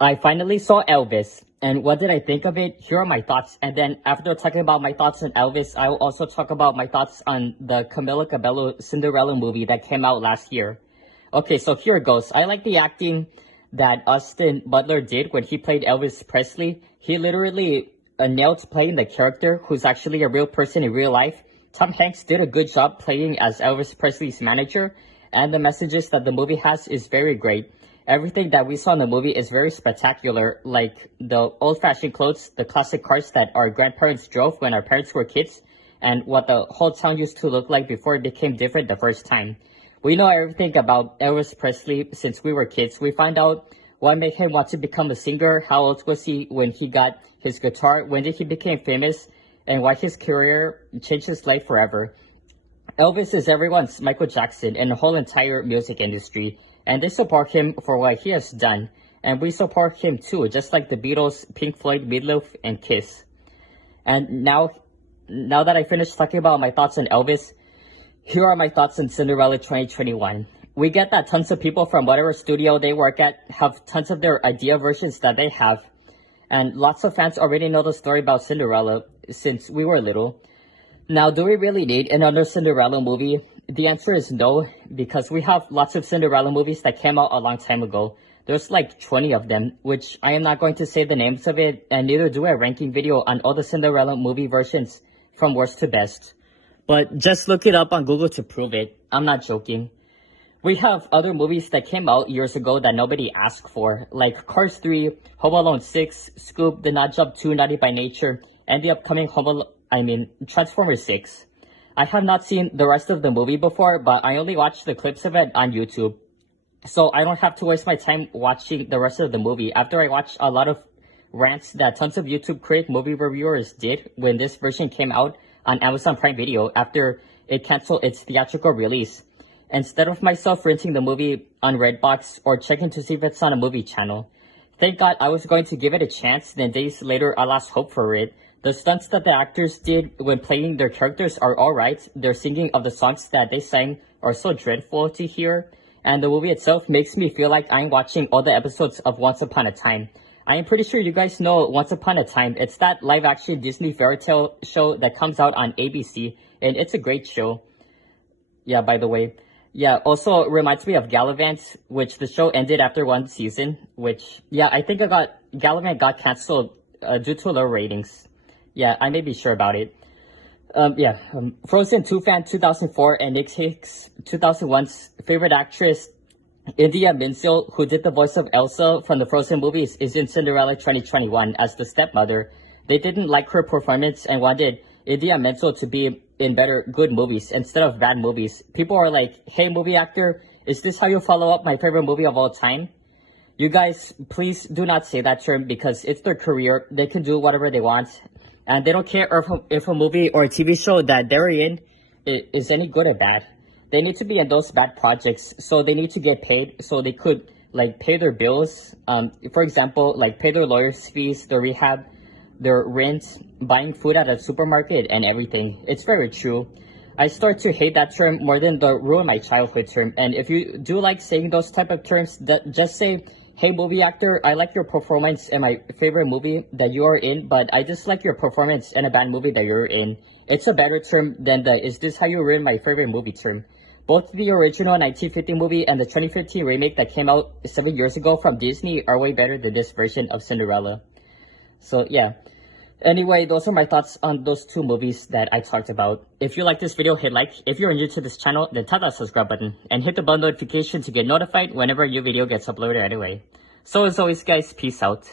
I finally saw Elvis, and what did I think of it? Here are my thoughts. And then after talking about my thoughts on Elvis, I will also talk about my thoughts on the Camila Cabello Cinderella movie that came out last year. Okay, so here it goes. I like the acting that Austin Butler did when he played Elvis Presley. He literally nailed playing the character who's actually a real person in real life. Tom Hanks did a good job playing as Elvis Presley's manager, and the messages that the movie has is very great. Everything that we saw in the movie is very spectacular, like the old-fashioned clothes, the classic cars that our grandparents drove when our parents were kids, and what the whole town used to look like before it became different the first time. We know everything about Elvis Presley since we were kids. We find out what made him want to become a singer, how old was he when he got his guitar, when did he become famous, and why his career changed his life forever. Elvis is everyone's Michael Jackson in the whole entire music industry, and they support him for what he has done. And we support him too, just like the Beatles, Pink Floyd, Meatloaf, and Kiss. And now that I finished talking about my thoughts on Elvis, here are my thoughts on Cinderella 2021. We get that tons of people from whatever studio they work at have tons of their idea versions that they have. And lots of fans already know the story about Cinderella since we were little. Now, do we really need another Cinderella movie? The answer is no, because we have lots of Cinderella movies that came out a long time ago. There's like 20 of them, which I am not going to say the names of it, and neither do a ranking video on all the Cinderella movie versions from worst to best. But just look it up on Google to prove it. I'm not joking. We have other movies that came out years ago that nobody asked for, like Cars 3, Home Alone 6, Scoop, The Nut Job 2, Naughty by Nature, and the upcoming Transformers 6. I have not seen the rest of the movie before, but I only watched the clips of it on YouTube. So I don't have to waste my time watching the rest of the movie. After I watched a lot of rants that tons of YouTube critic movie reviewers did when this version came out on Amazon Prime Video after it canceled its theatrical release, instead of myself renting the movie on Redbox or checking to see if it's on a movie channel. Thank God I was going to give it a chance, then days later I lost hope for it. The stunts that the actors did when playing their characters are alright, their singing of the songs that they sang are so dreadful to hear, and the movie itself makes me feel like I'm watching all the episodes of Once Upon a Time. I am pretty sure you guys know Once Upon a Time. It's that live-action Disney fairytale show that comes out on ABC, and it's a great show. Yeah, by the way. Yeah, also reminds me of Gallivant, which the show ended after one season, which, yeah, I think Gallivant got canceled due to low ratings. Yeah, I may be sure about it. Frozen 2 fan 2004 and Nick Hicks 2001's favorite actress, Idina Menzel, who did the voice of Elsa from the Frozen movies, is in Cinderella 2021 as the stepmother. They didn't like her performance and wanted Idina Menzel to be in good movies instead of bad movies. People are like, hey, movie actor, is this how you follow up my favorite movie of all time? You guys, please do not say that term because it's their career. They can do whatever they want. And they don't care if a movie or a TV show that they're in is any good or bad. They need to be in those bad projects, so they need to get paid so they could like pay their bills. For example, like pay their lawyers' fees, their rehab, their rent, buying food at a supermarket, and everything. It's very true. I start to hate that term more than the ruin my childhood term. And if you do like saying those type of terms, just say, hey, movie actor, I like your performance in my favorite movie that you are in, but I dislike your performance in a bad movie that you're in. It's a better term than the is this how you ruin my favorite movie term. Both the original 1950 movie and the 2015 remake that came out 7 years ago from Disney are way better than this version of Cinderella. So yeah. Anyway, those are my thoughts on those two movies that I talked about. If you like this video, hit like. If you're new to this channel, then tap that subscribe button and hit the bell notification to get notified whenever a new video gets uploaded anyway. So as always guys, peace out.